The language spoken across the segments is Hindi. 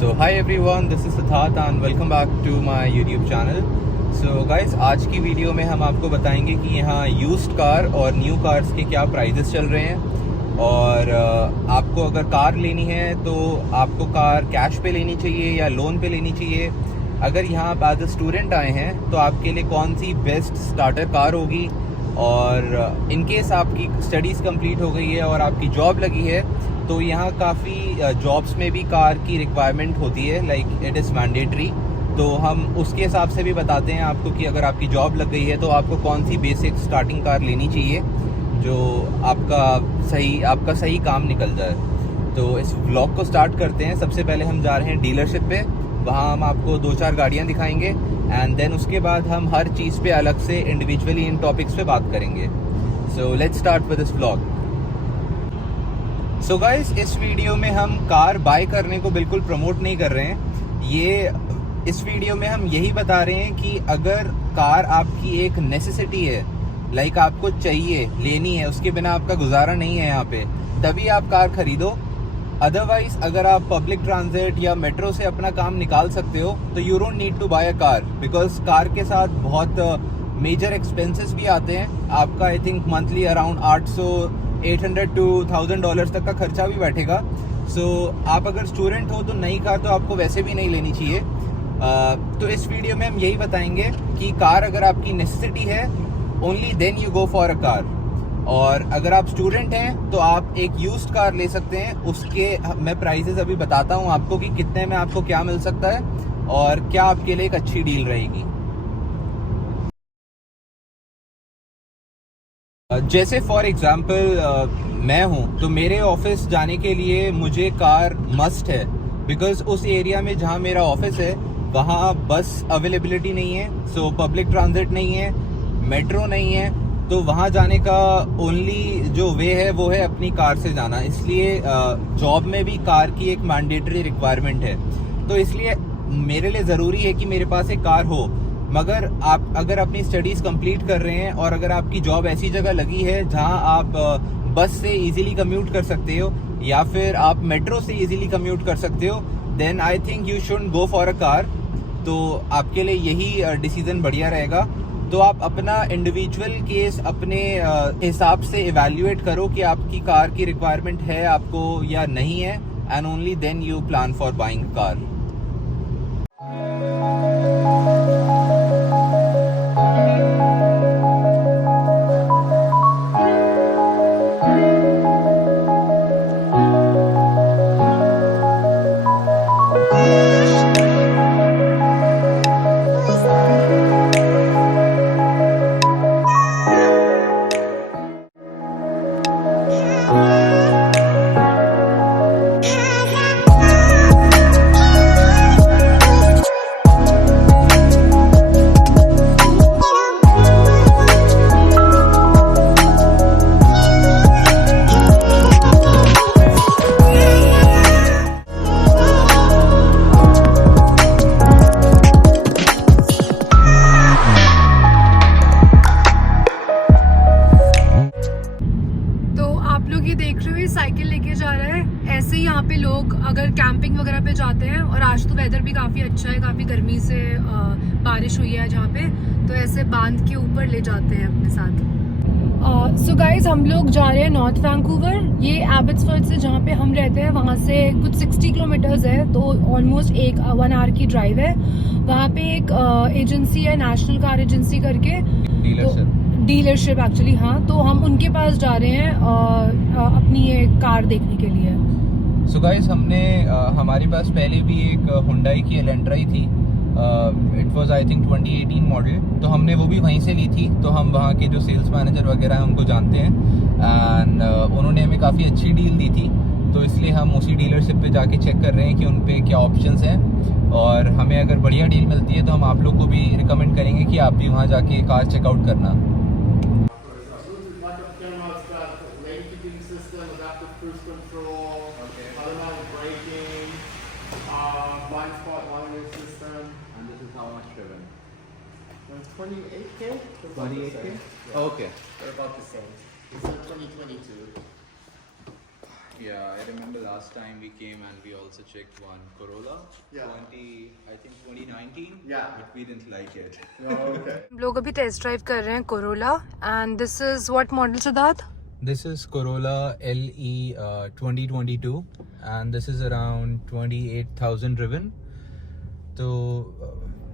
So hi everyone, this is Siddharth and welcome back to my YouTube channel. So guys, आज की वीडियो में हम आपको बताएंगे कि यहाँ यूज्ड कार और न्यू कार्स के क्या प्राइजेस चल रहे हैं और आपको अगर कार लेनी है तो आपको कार कैश पे लेनी चाहिए या लोन पे लेनी चाहिए। अगर यहाँ आप एज अ स्टूडेंट आए हैं तो आपके लिए कौन सी बेस्ट स्टार्टर कार होगी, और इन केस आपकी स्टडीज़ कंप्लीट हो गई है और आपकी जॉब लगी है तो यहाँ काफ़ी जॉब्स में भी कार की रिक्वायरमेंट होती है, लाइक इट इज़ मैंडेटरी। तो हम उसके हिसाब से भी बताते हैं आपको कि अगर आपकी जॉब लग गई है तो आपको कौन सी बेसिक स्टार्टिंग कार लेनी चाहिए जो आपका सही काम निकल जाए। तो इस व्लॉग को स्टार्ट करते हैं। सबसे पहले हम जा रहे हैं डीलरशिप पे, वहाँ हम आपको 2-4 गाड़ियाँ दिखाएंगे एंड देन उसके बाद हम हर चीज़ पे अलग से इंडिविजुअली इन टॉपिक्स पे बात करेंगे। So let's start with this vlog. So guys, इस वीडियो में हम कार बाय करने को बिल्कुल प्रमोट नहीं कर रहे हैं। इस वीडियो में हम यही बता रहे हैं कि अगर कार आपकी एक नेसेसिटी है, लाइक आपको चाहिए, लेनी है, उसके बिना आपका गुजारा नहीं है यहाँ पे, तभी आप कार खरीदो। अदरवाइज अगर आप पब्लिक ट्रांजिट या मेट्रो से अपना काम निकाल सकते हो तो you don't need to buy a car, because car के साथ बहुत मेजर एक्सपेंसेस भी आते हैं। आपका I think monthly around 800 to $1000 तक का खर्चा भी बैठेगा। सो आप अगर स्टूडेंट हो तो नई कार तो आपको वैसे भी नहीं लेनी चाहिए। तो इस वीडियो में हम यही बताएंगे कि कार अगर आपकी नेसेसिटी है, only then you go for a car. और अगर आप स्टूडेंट हैं तो आप एक यूज्ड कार ले सकते हैं। उसके मैं प्राइसेस अभी बताता हूँ आपको कि कितने में आपको क्या मिल सकता है और क्या आपके लिए एक अच्छी डील रहेगी। जैसे फॉर एग्जाम्पल मैं हूँ तो मेरे ऑफिस जाने के लिए मुझे कार मस्ट है, बिकॉज उस एरिया में जहाँ मेरा ऑफिस है वहाँ बस अवेलेबिलिटी नहीं है, सो पब्लिक ट्रांजिट नहीं है, मेट्रो नहीं है, तो वहाँ जाने का ओनली जो वे है वो है अपनी कार से जाना। इसलिए जॉब में भी कार की एक मैंडेटरी रिक्वायरमेंट है। तो इसलिए मेरे लिए ज़रूरी है कि मेरे पास एक कार हो। मगर आप अगर अपनी स्टडीज़ कंप्लीट कर रहे हैं और अगर आपकी जॉब ऐसी जगह लगी है जहां आप बस से इजीली कम्यूट कर सकते हो या फिर आप मेट्रो से इजीली कम्यूट कर सकते हो, then I think you should go for a car. तो आपके लिए यही डिसीजन बढ़िया रहेगा। तो आप अपना इंडिविजुअल केस अपने हिसाब से इवैल्यूएट करो कि आपकी कार की रिक्वायरमेंट है आपको या नहीं है, and only then you plan for buying car. Cycle लेके जा रहा है। ऐसे ही यहाँ पे लोग अगर कैंपिंग वगैरह पे जाते हैं, और आज तो वेदर भी काफ़ी अच्छा है, काफ़ी गर्मी से बारिश हुई है जहाँ पे, तो ऐसे बांध के ऊपर ले जाते हैं अपने साथ। सो गाइज, हम लोग जा रहे हैं नॉर्थ वैंकूवर। ये एबट्सफोर्ड से जहाँ पे हम रहते हैं वहाँ से कुछ 60 किलोमीटर्स है, तो ऑलमोस्ट 1 आवर की ड्राइव है। वहाँ पे एक एजेंसी है, नेशनल कार एजेंसी करके, डीलरशिप एक्चुअली, हाँ। तो हम उनके पास जा रहे हैं अपनी ये कार देखने के लिए। सो गाइस, हमने हमारे पास पहले भी एक हुंडई की एलेंट्रा ही थी। It was I think 2018 model, तो हमने वो भी वहीं से ली थी। तो हम वहाँ के जो सेल्स मैनेजर वगैरह हैं उनको जानते हैं एंड उन्होंने हमें काफ़ी अच्छी डील दी थी। तो इसलिए हम उसी डीलरशिप पे जाके चेक कर रहे हैं कि उन पे क्या ऑप्शंस हैं, और हमें अगर बढ़िया डील मिलती है तो हम आप लोग को भी रिकमेंड करेंगे कि आप भी वहाँ जाके कार चेकआउट करना। Cruise control, automatic braking, blind spot monitoring system. And this is how much driven? 28K? 28K? Yeah. Okay. They're about the same. It's a 2022. Yeah, I remember last time we came and we also checked one Corolla. Yeah. 2019. Yeah. But we didn't like it. Oh, okay. हम लोग अभी टेस्ट ड्राइव कर रहे हैं Corolla and this is what model Siddharth? This is Corolla LE 2022 and this is around 28,000 driven. तो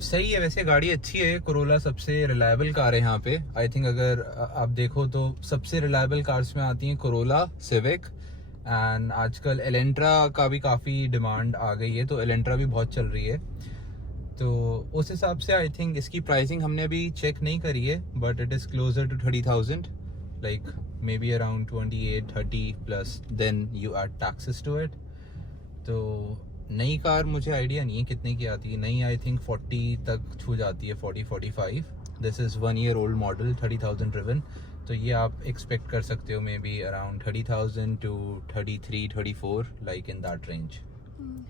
सही है, वैसे गाड़ी अच्छी है। कोरोला सबसे रिलायबल कार है यहाँ पे। आई थिंक अगर आप देखो तो सबसे रिलायबल कार्स में आती हैं कोरोला, सिविक एंड आजकल एलेंट्रा का भी काफ़ी डिमांड आ गई है, तो एलेंट्रा भी बहुत चल रही है। तो उस हिसाब से आई थिंक इसकी प्राइसिंग हमने अभी चेक नहीं करी है, but it is closer to 30,000, like maybe around 28-30 plus then you add taxes to it. तो नई कार मुझे आइडिया नहीं है कितने की आती है। नई आई थिंक 40 तक छू जाती है, 40-45। This is 1 year old model, 30,000 driven. तो ये आप एक्सपेक्ट कर सकते हो may be around 30,000 to 33-34, like in that range.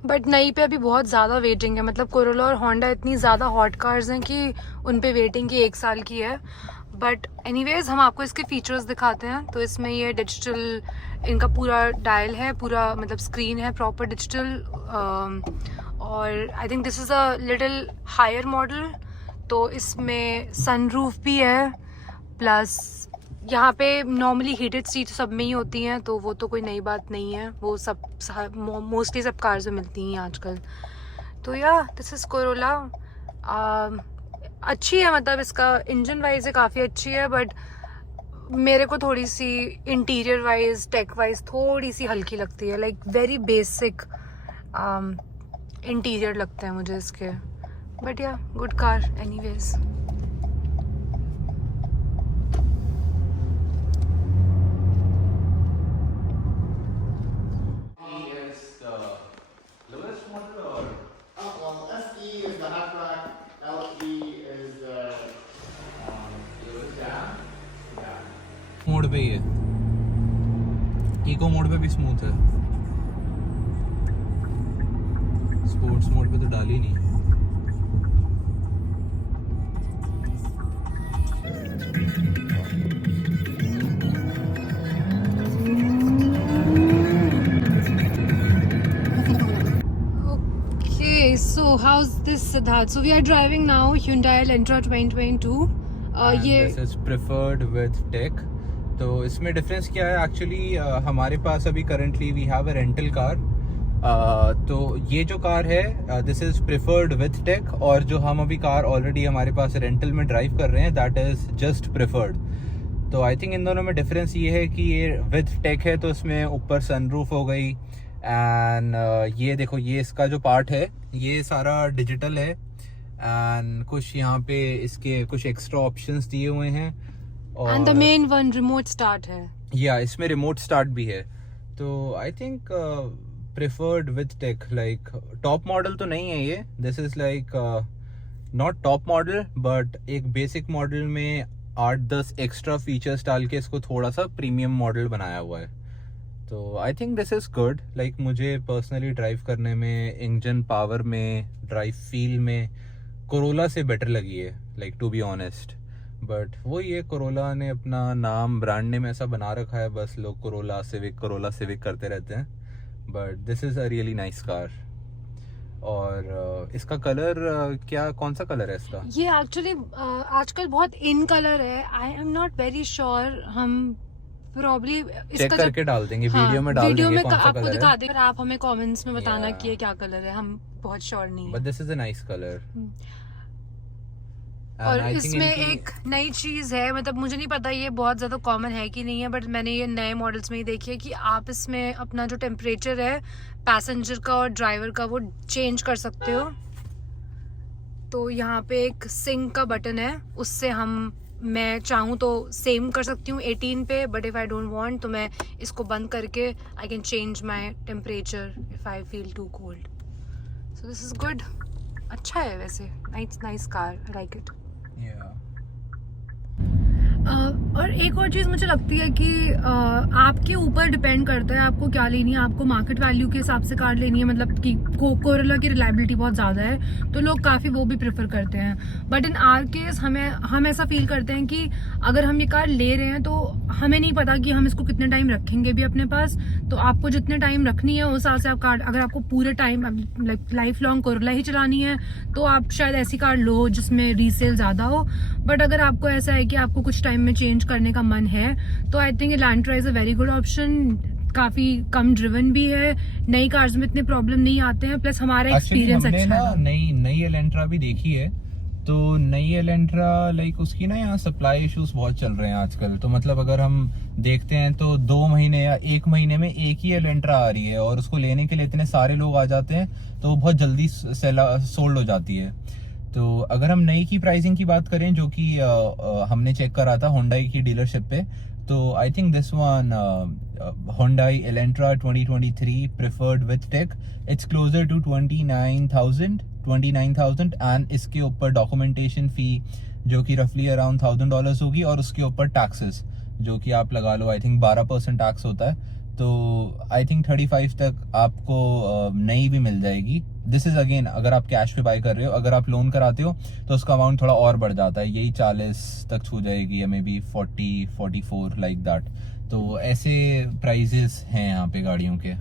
But नई पे अभी बहुत ज़्यादा वेटिंग है, मतलब कोरोला और होंडा इतनी ज़्यादा हॉट कार्स हैं कि उन पे वेटिंग की 1 साल की है। बट एनीवेज हम आपको इसके फीचर्स दिखाते हैं। तो इसमें ये डिजिटल इनका पूरा डायल है, पूरा मतलब स्क्रीन है प्रॉपर डिजिटल, और I think this is a little higher model. तो इसमें सनरूफ भी है, प्लस यहाँ पे नॉर्मली हीटेड सीट सब में ही होती हैं, तो वो तो कोई नई बात नहीं है, वो सब मोस्टली सब कार्स में मिलती हैं आजकल। तो या दिस इज़ कोरोला। अच्छी है, मतलब इसका इंजन वाइज काफ़ी अच्छी है, बट मेरे को थोड़ी सी इंटीरियर वाइज टेक वाइज थोड़ी सी हल्की लगती है, लाइक वेरी बेसिक इंटीरियर लगते हैं मुझे इसके। बट या good car anyways. Well, SE is the hatchback. LE is the mode पे ही है, इको मोड पे भी स्मूथ है, स्पोर्ट्स मोड पे तो डाल ही नहीं। Okay, so how's this, Siddharth? So we are driving now Hyundai Elantra 2022. ये this is preferred with tech. तो इसमें डिफरेंस क्या है एक्चुअली? हमारे पास अभी currently we have a rental car. तो ये जो कार है this is preferred with tech, और जो हम अभी कार ऑलरेडी हमारे पास रेंटल में ड्राइव कर रहे हैं दैट इज जस्ट प्रेफर्ड। तो आई थिंक इन दोनों में डिफरेंस ये है कि ये विद टेक है तो इसमें ऊपर सनरूफ हो गई, एंड ये देखो ये इसका जो पार्ट है ये सारा डिजिटल है, एंड कुछ यहाँ पे इसके कुछ एक्स्ट्रा ऑप्शंस दिए हुए हैं। and the main one remote start है। या इसमें रिमोट स्टार्ट भी है। तो I think preferred with tech, like top model तो नहीं है ये, this is like not top model but एक बेसिक मॉडल में 8-10 एक्स्ट्रा फीचर्स डाल के इसको थोड़ा सा प्रीमियम मॉडल बनाया हुआ है। तो I think this is good, like मुझे पर्सनली ड्राइव करने में, इंजन पावर में, ड्राइव फील में कोरोला से बेटर लगी है, like to be honest. But वो ये कोरोला ने अपना नाम ब्रांड नेम ऐसा बना रखा है, बस लोग कोरोला सिविक करते रहते हैं। But this is a really nice car. और इसका कलर क्या, कौन सा कलर है इसका? ये एक्चुअली आजकल बहुत इन कलर है, I am not very sure. हम प्रॉब्ली चेक करके डाल देंगे, वीडियो में डाल देंगे कौन सा आपको कलर दिखा है। देंगे, आप हमें कमेंट्स में बताना कि ये क्या कलर है, हम बहुत श्योर नहीं बट है। This is a nice colour. और इसमें एक नई चीज है, मतलब मुझे नहीं पता ये बहुत ज्यादा कॉमन है कि नहीं है, बट मैंने ये नए मॉडल्स में ही देखी है कि आप इसमें अपना जो टेम्परेचर है पैसेंजर का और ड्राइवर का वो चेंज कर सकते हो। तो यहाँ पे एक सिंक का बटन है, उससे मैं चाहूँ तो सेम कर सकती हूँ 18 पे, but if I don't want तो मैं इसको बंद करके I can change my temperature if I feel too cold. So this is good, अच्छा है वैसे, nice car, I like it. और एक और चीज़ मुझे लगती है कि आपके ऊपर डिपेंड करता है आपको क्या लेनी है। आपको मार्केट वैल्यू के हिसाब से कार लेनी है, मतलब कि कोरोला की रिलायबिलिटी बहुत ज़्यादा है तो लोग काफ़ी वो भी प्रेफर करते हैं। बट इन आर केस हम ऐसा फील करते हैं कि अगर हम ये कार ले रहे हैं तो हमें नहीं पता कि हम इसको कितने टाइम रखेंगे भी अपने पास। तो आपको जितने टाइम रखनी है उस हिसाब से आप कार, अगर आपको पूरे टाइम लाइफ लॉन्ग कोरोला ही चलानी है तो आप शायद ऐसी कार लो जिसमें रीसेल ज़्यादा हो। बट अगर आपको ऐसा है कि आपको कुछ टाइम में चेंज करने का मन है तो I think Elantra is a very good option. काफी कम ड्रिवन भी है, नई कार्स में इतने प्रॉब्लम नहीं आते हैं, प्लस हमारा एक्सपीरियंस अच्छा है। नई एलेंट्रा भी देखी है, तो नई एलेंट्रा लाइक उसकी ना यहाँ सप्लाई इश्यूज बहुत चल रहे हैं आजकल। तो मतलब अगर हम देखते हैं तो 2 महीने या 1 महीने में एक ही एलेंट्रा आ रही है और उसको लेने के लिए इतने सारे लोग आ जाते हैं तो वो बहुत जल्दी सोल्ड हो जाती है। तो अगर हम नई की प्राइसिंग की बात करें जो कि हमने चेक करा था हुंडई की डीलरशिप पे, तो I think this one Hyundai Elantra 2023 preferred with tech, it's closer to 29,000 and इसके ऊपर डॉक्यूमेंटेशन फी जो कि रफली अराउंड $1,000 होगी और उसके ऊपर टैक्सेस जो कि आप लगा लो आई थिंक 12% टैक्स होता है। तो आई थिंक 35 तक आपको नई भी मिल जाएगी। दिस इज अगेन अगर आप कैश पे बाय कर रहे हो, अगर आप लोन कराते हो तो उसका अमाउंट थोड़ा और बढ़ जाता है, यही 40 तक छू जाएगी या मे बी 40-44 लाइक दैट। तो ऐसे प्राइजेस हैं यहाँ पे गाड़ियों के।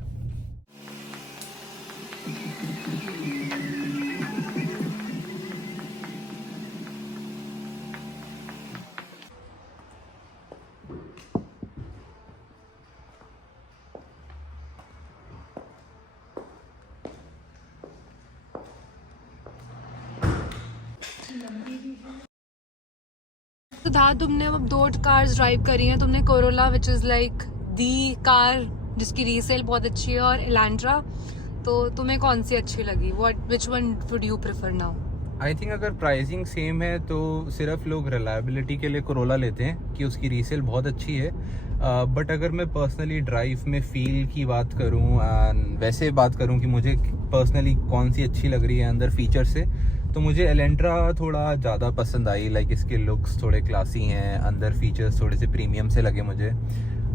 सिद्धार्थ, तुमने अब 2 कार्स ड्राइव करी हैं। तुमने Corolla which is like the car जिसकी रीसेल बहुत अच्छी है, और एलेंट्रा। तो तुम्हें कौन सी अच्छी लगी? Which one would you prefer now? I think अगर प्राइसिंग सेम है तो सिर्फ लोग रिलायबिलिटी के लिए कोरोला लेते हैं कि उसकी रीसेल बहुत अच्छी है। बट अगर मैं पर्सनली ड्राइव में फील की बात करूं एंड वैसे बात करूं कि मुझे पर्सनली कौन सी अच्छी लग रही है अंदर फीचर से, तो मुझे एलेंट्रा थोड़ा ज़्यादा पसंद आई। लाइक इसके लुक्स थोड़े क्लासी हैं, अंदर फीचर्स थोड़े से प्रीमियम से लगे मुझे।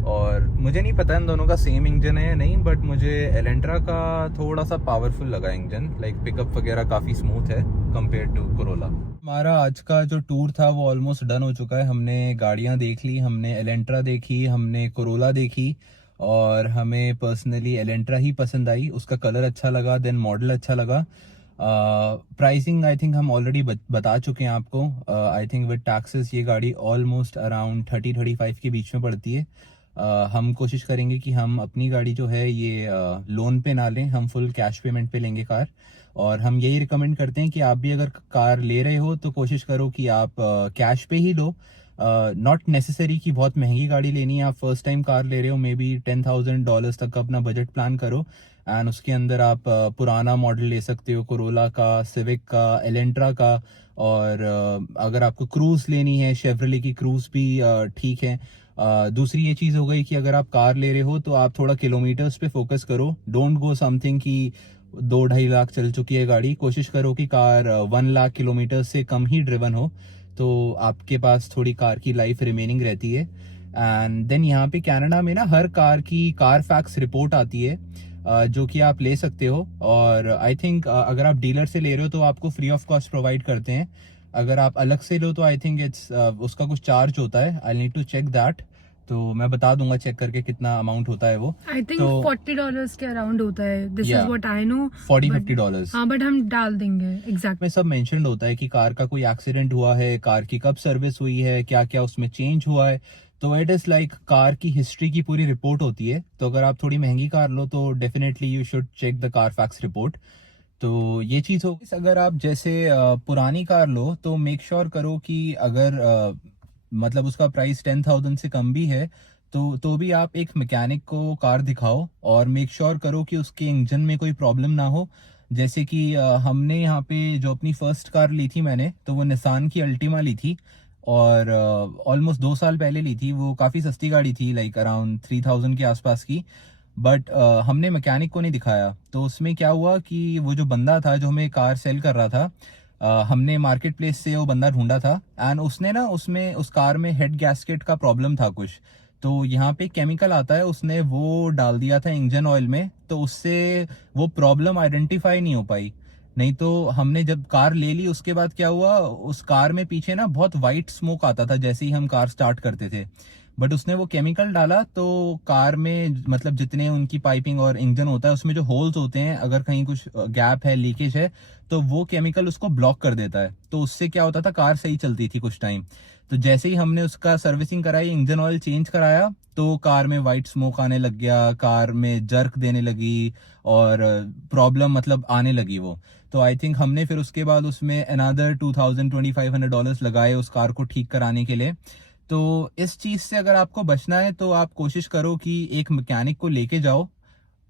और मुझे नहीं पता इन दोनों का सेम इंजन है या नहीं, बट मुझे एलेंट्रा का थोड़ा सा पावरफुल लगा इंजन। लाइक पिकअप वगैरह काफ़ी स्मूथ है कंपेयर टू कोरोला। हमारा आज का जो टूर था वो ऑलमोस्ट डन हो चुका है। हमने गाड़ियाँ देख ली, हमने एलेंट्रा देखी, हमने कोरोला देखी, और हमें पर्सनली एलेंट्रा ही पसंद आई। उसका कलर अच्छा लगा, देन मॉडल अच्छा लगा। प्राइसिंग आई थिंक हम ऑलरेडी बता चुके हैं आपको। आई थिंक विद टैक्सेस ये गाड़ी ऑलमोस्ट अराउंड 30-35 के बीच में पड़ती है। हम कोशिश करेंगे कि हम अपनी गाड़ी जो है ये लोन पे ना लें, हम फुल कैश पेमेंट पे लेंगे कार। और हम यही रिकमेंड करते हैं कि आप भी अगर कार ले रहे हो तो कोशिश करो कि आप कैश पे ही लो। नॉट नेसेसरी कि बहुत महंगी गाड़ी लेनी है। आप फर्स्ट टाइम कार ले रहे हो, मे बी $10,000 तक का अपना बजट प्लान करो एंड उसके अंदर आप पुराना मॉडल ले सकते हो, कोरोला का, सिविक का, एलेंट्रा का। और अगर आपको क्रूज लेनी है, शेवरले की क्रूज भी ठीक है। दूसरी ये चीज़ हो गई कि अगर आप कार ले रहे हो तो आप थोड़ा किलोमीटर्स पे फोकस करो। डोंट गो समथिंग कि 2-2.5 लाख चल चुकी है गाड़ी। कोशिश करो कि कार 1 लाख किलोमीटर से कम ही ड्रिवन हो, तो आपके पास थोड़ी कार की लाइफ रिमेनिंग रहती है। एंड देन यहाँ पे कनाडा में ना हर कार की कार फैक्स रिपोर्ट आती है जो कि आप ले सकते हो। और आई थिंक अगर आप डीलर से ले रहे हो तो आपको फ्री ऑफ कॉस्ट प्रोवाइड करते हैं। अगर आप अलग से लो तो आई थिंक इट्स उसका कुछ चार्ज होता है। I need to check that, तो मैं बता दूंगा चेक करके कितना अमाउंट होता है वो। आई थिंक तो $40 के अराउंड होता है। This is what I know, $40-50। हाँ, बट हम डाल देंगे एग्जैक्ट में सब मेंशन्ड होता है कि कार का कोई एक्सीडेंट हुआ है, कार की कब सर्विस हुई है, क्या क्या उसमें चेंज हुआ है। तो इट इज लाइक कार की हिस्ट्री की पूरी रिपोर्ट होती है। तो अगर आप थोड़ी महंगी कार लो तो definitely you should check the Carfax report. तो ये चीज हो। अगर आप जैसे पुरानी कार लो तो मेक श्योर करो कि अगर मतलब उसका प्राइस 10,000 से कम भी है तो भी आप एक मैकेनिक को कार दिखाओ और मेक श्योर करो कि उसके इंजन में कोई प्रॉब्लम ना हो। जैसे कि हमने यहाँ पे जो अपनी फर्स्ट कार ली थी मैंने, तो वो निसान की अल्टीमा ली थी और ऑलमोस्ट 2 साल पहले ली थी। वो काफ़ी सस्ती गाड़ी थी, लाइक अराउंड 3,000 के आसपास की। बट हमने मैकेनिक को नहीं दिखाया, तो उसमें क्या हुआ कि वो जो बंदा था जो हमें कार सेल कर रहा था, हमने मार्केट प्लेस से वो बंदा ढूंढा था एंड उसने ना उसमें उस कार में हेड गैस्केट का प्रॉब्लम था कुछ, तो यहाँ पे केमिकल आता है, उसने वो डाल दिया था इंजन ऑयल में, तो उससे वो प्रॉब्लम आइडेंटिफाई नहीं हो पाई। नहीं तो हमने जब कार ले ली उसके बाद क्या हुआ, उस कार में पीछे ना बहुत वाइट स्मोक आता था जैसे ही हम कार स्टार्ट करते थे, बट उसने वो केमिकल डाला तो कार में मतलब जितने उनकी पाइपिंग और इंजन होता है उसमें जो होल्स होते हैं, अगर कहीं कुछ गैप है, लीकेज है, तो वो केमिकल उसको ब्लॉक कर देता है। तो उससे क्या होता था, कार सही चलती थी कुछ टाइम। तो जैसे ही हमने उसका सर्विसिंग कराई, इंजन ऑयल चेंज कराया, तो कार में वाइट स्मोक आने लग गया, कार में जर्क देने लगी और प्रॉब्लम मतलब आने लगी वो। तो आई थिंक हमने फिर उसके बाद उसमें अनदर $2,000-2,500 लगाए उस कार को ठीक कराने के लिए। तो इस चीज से अगर आपको बचना है तो आप कोशिश करो कि एक मैकेनिक को लेके जाओ,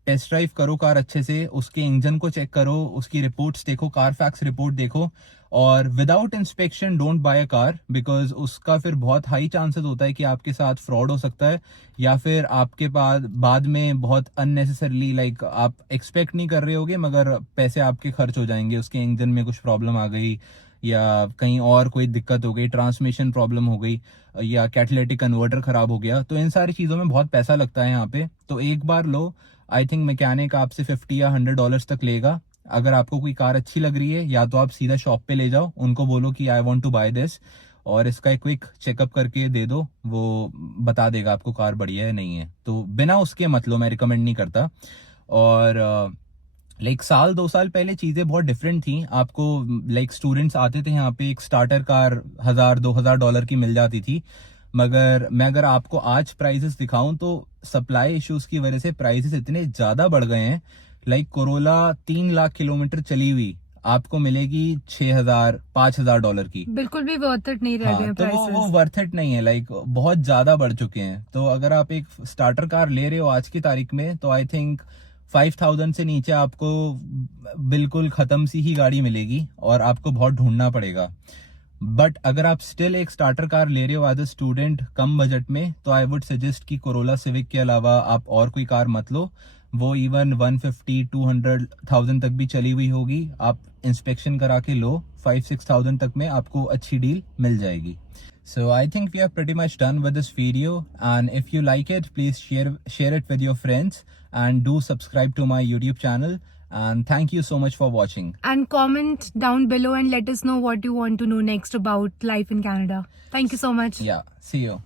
टेस्ट ड्राइव करो कार अच्छे से, उसके इंजन को चेक करो, उसकी रिपोर्ट्स देखो, कारफैक्स रिपोर्ट देखो, और without inspection don't buy a car, because उसका फिर बहुत हाई चांसेस होता है कि आपके साथ फ्रॉड हो सकता है, या फिर आपके पास बाद में बहुत अननेसेसरली लाइक आप एक्सपेक्ट नहीं कर रहे होगे मगर पैसे आपके खर्च हो जाएंगे, उसके इंजन में कुछ प्रॉब्लम आ गई या कहीं और कोई दिक्कत हो गई, ट्रांसमिशन प्रॉब्लम हो गई या कैटालिटिक कन्वर्टर खराब हो गया, तो इन सारी चीजों में बहुत पैसा लगता है यहाँ पे। तो एक बार लो, आई थिंक मैकेनिक आपसे $50 या $100 तक लेगा। अगर आपको कोई कार अच्छी लग रही है, या तो आप सीधा शॉप पे ले जाओ, उनको बोलो कि I want to buy this, और इसका एक क्विक चेकअप करके दे दो, वो बता देगा आपको कार बढ़िया है नहीं है। तो बिना उसके मत लो, मैं रिकमेंड नहीं करता। और लाइक 1-2 साल पहले चीजें बहुत डिफरेंट थी। आपको लाइक स्टूडेंट्स आते थे यहाँ पे, एक स्टार्टर कार $1,000-2,000 की मिल जाती थी, मगर मैं अगर आपको आज प्राइसेस दिखाऊं तो सप्लाई इश्यूज की वजह से प्राइसेस इतने ज्यादा बढ़ गए हैं। लाइक कोरोला 3 लाख किलोमीटर चली हुई आपको मिलेगी $6,000-5,000 की। बिल्कुल भी वर्थ इट नहीं रह गए हाँ, तो वो प्राइसेस। वर्थ इट नहीं है, लाइक बहुत ज्यादा बढ़ चुके हैं। तो अगर आप एक स्टार्टर कार ले रहे हो आज की तारीख में, तो आई थिंक 5,000 से नीचे आपको बिल्कुल खत्म सी ही गाड़ी मिलेगी और आपको बहुत ढूंढना पड़ेगा। बट अगर आप स्टिल एक स्टार्टर कार ले रहे हो एज अ स्टूडेंट कम बजट में, तो आई वुड सजेस्ट कि कोरोला सिविक के अलावा आप और कोई कार मत लो। वो इवन 150-200,000 तक भी चली हुई होगी, आप इंस्पेक्शन करा के लो, 5-6,000 तक में आपको अच्छी डील मिल जाएगी। So I think we are pretty much done with this video, and if you like it, please share it with your friends and do subscribe to my YouTube channel, and thank you so much for watching. And comment down below and let us know what you want to know next about life in Canada. Thank you so much. Yeah, see you.